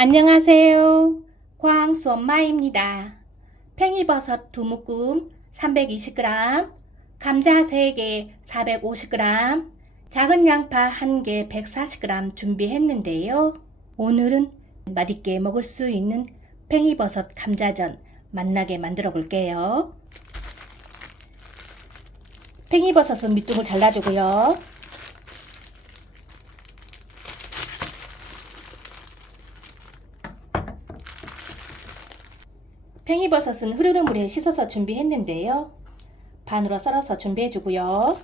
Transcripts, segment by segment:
안녕하세요. 광수 엄마입니다. 팽이버섯 두 묶음 320g, 감자 3개 450g, 작은 양파 1개 140g 준비했는데요. 오늘은 맛있게 먹을 수 있는 팽이버섯 감자전 맛나게 만들어 볼게요. 팽이버섯은 밑둥을 잘라주고요. 팽이버섯은 흐르는 물에 씻어서 준비했는데요. 반으로 썰어서 준비해 주고요.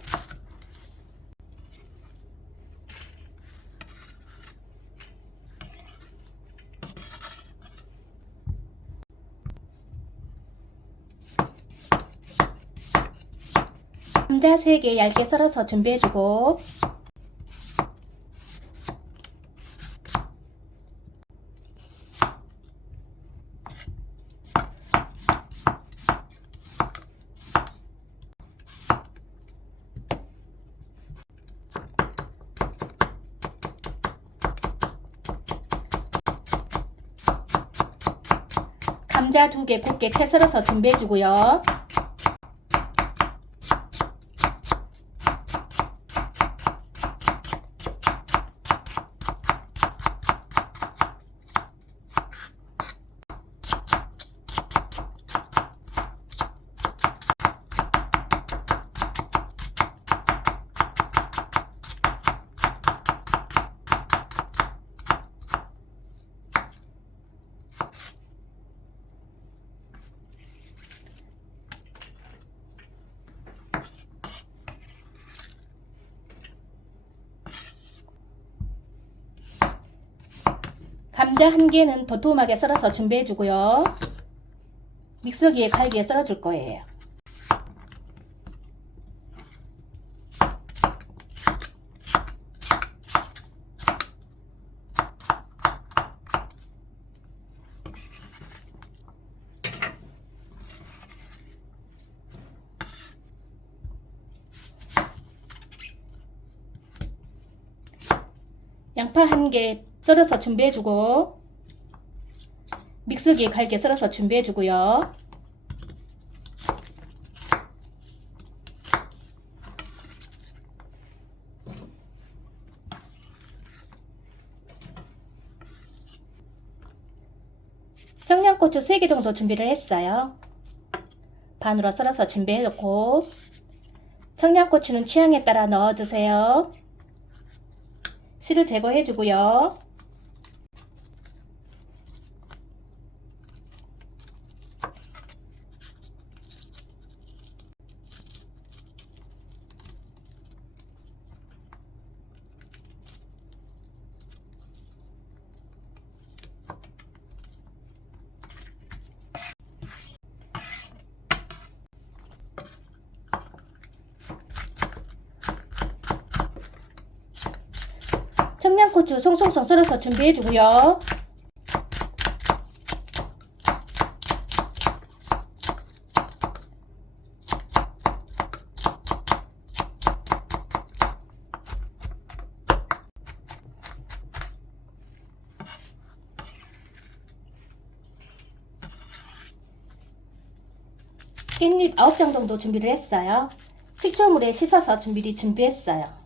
감자 3개 얇게 썰어서 준비해주고 감자 2개 곱게 채 썰어서 준비해주고요. 감자 한 개는 도톰하게 썰어서 준비해 주고요. 믹서기에 갈기에 썰어 줄 거예요. 양파 한 개 썰어서 준비해주고 믹서기에 갈게 썰어서 준비해주고요. 청양고추 3개 정도 준비를 했어요. 반으로 썰어서 준비해놓고 청양고추는 취향에 따라 넣어주세요. 씨를 제거해주고요. 청양고추 송송송 썰어서 준비해주고요. 깻잎 9장 정도 준비를 했어요. 식초물에 씻어서 준비를 준비했어요.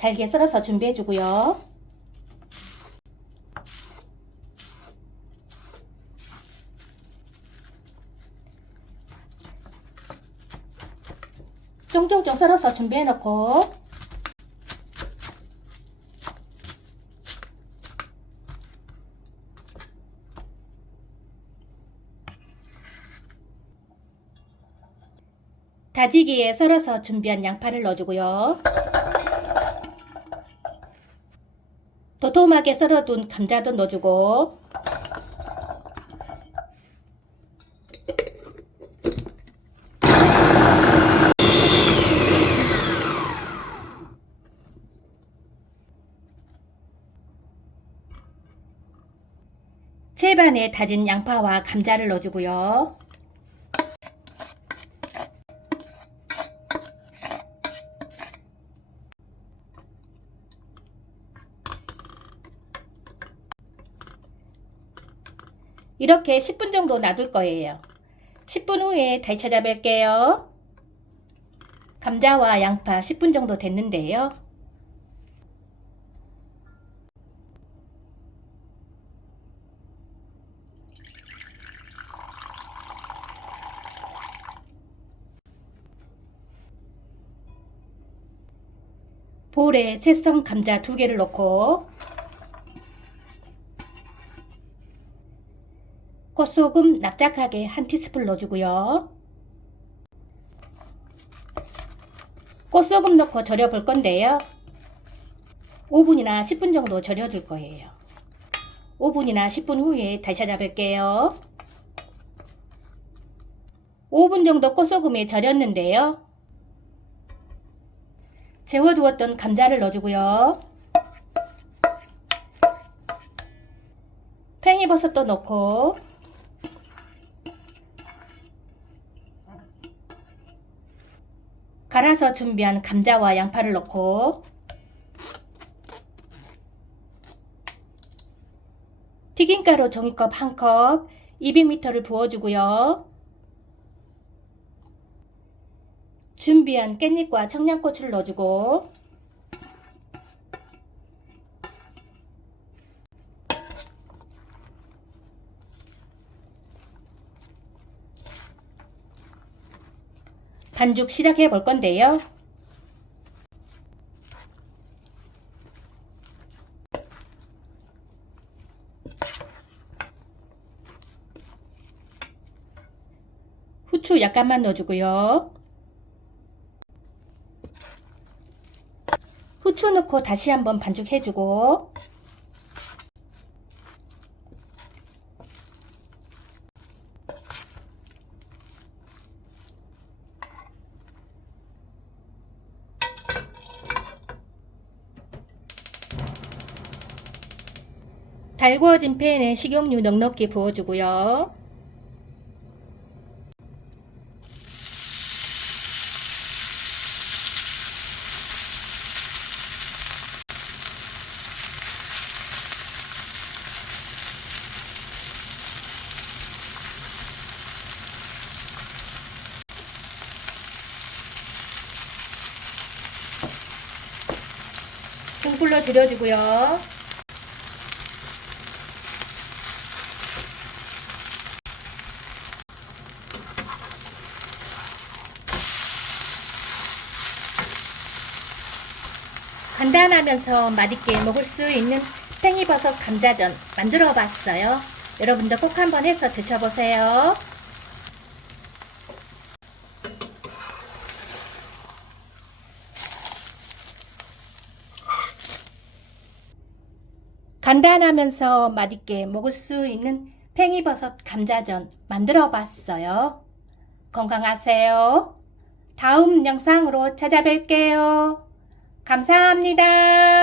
잘게 썰어서 준비해 주고요. 쫑쫑쫑 썰어서 준비해 놓고 다지기에 썰어서 준비한 양파를 넣어주고요. 도톰하게 썰어둔 감자도 넣어주고 채반에 다진 양파와 감자를 넣어주고요. 이렇게 10분 정도 놔둘 거예요. 10분 후에 다시 찾아뵐게요. 감자와 양파 10분 정도 됐는데요. 볼에 채썬 감자 두 개를 넣고 꽃소금 납작하게 한 티스푼 넣어주고요. 꽃소금 넣고 절여 볼 건데요. 5분이나 10분 정도 절여 줄 거예요. 5분이나 10분 후에 다시 찾아뵐게요. 5분 정도 꽃소금에 절였는데요. 재워두었던 감자를 넣어주고요. 팽이버섯도 넣고 갈아서 준비한 감자와 양파를 넣고 튀김가루 종이컵 한컵 200ml를 부어주고요. 준비한 깻잎과 청양고추를 넣어주고 반죽 시작해 볼 건데요. 후추 약간만 넣어주고요. 후추 넣고 다시 한번 반죽해주고 달구어진 팬에 식용유 넉넉히 부어주고요. 등불로 줄여주고요. 간단하면서 맛있게 먹을 수 있는 팽이버섯 감자전 만들어 봤어요. 여러분도 꼭 한번 해서 드셔보세요. 간단하면서 맛있게 먹을 수 있는 팽이버섯 감자전 만들어 봤어요. 건강하세요. 다음 영상으로 찾아뵐게요. 감사합니다.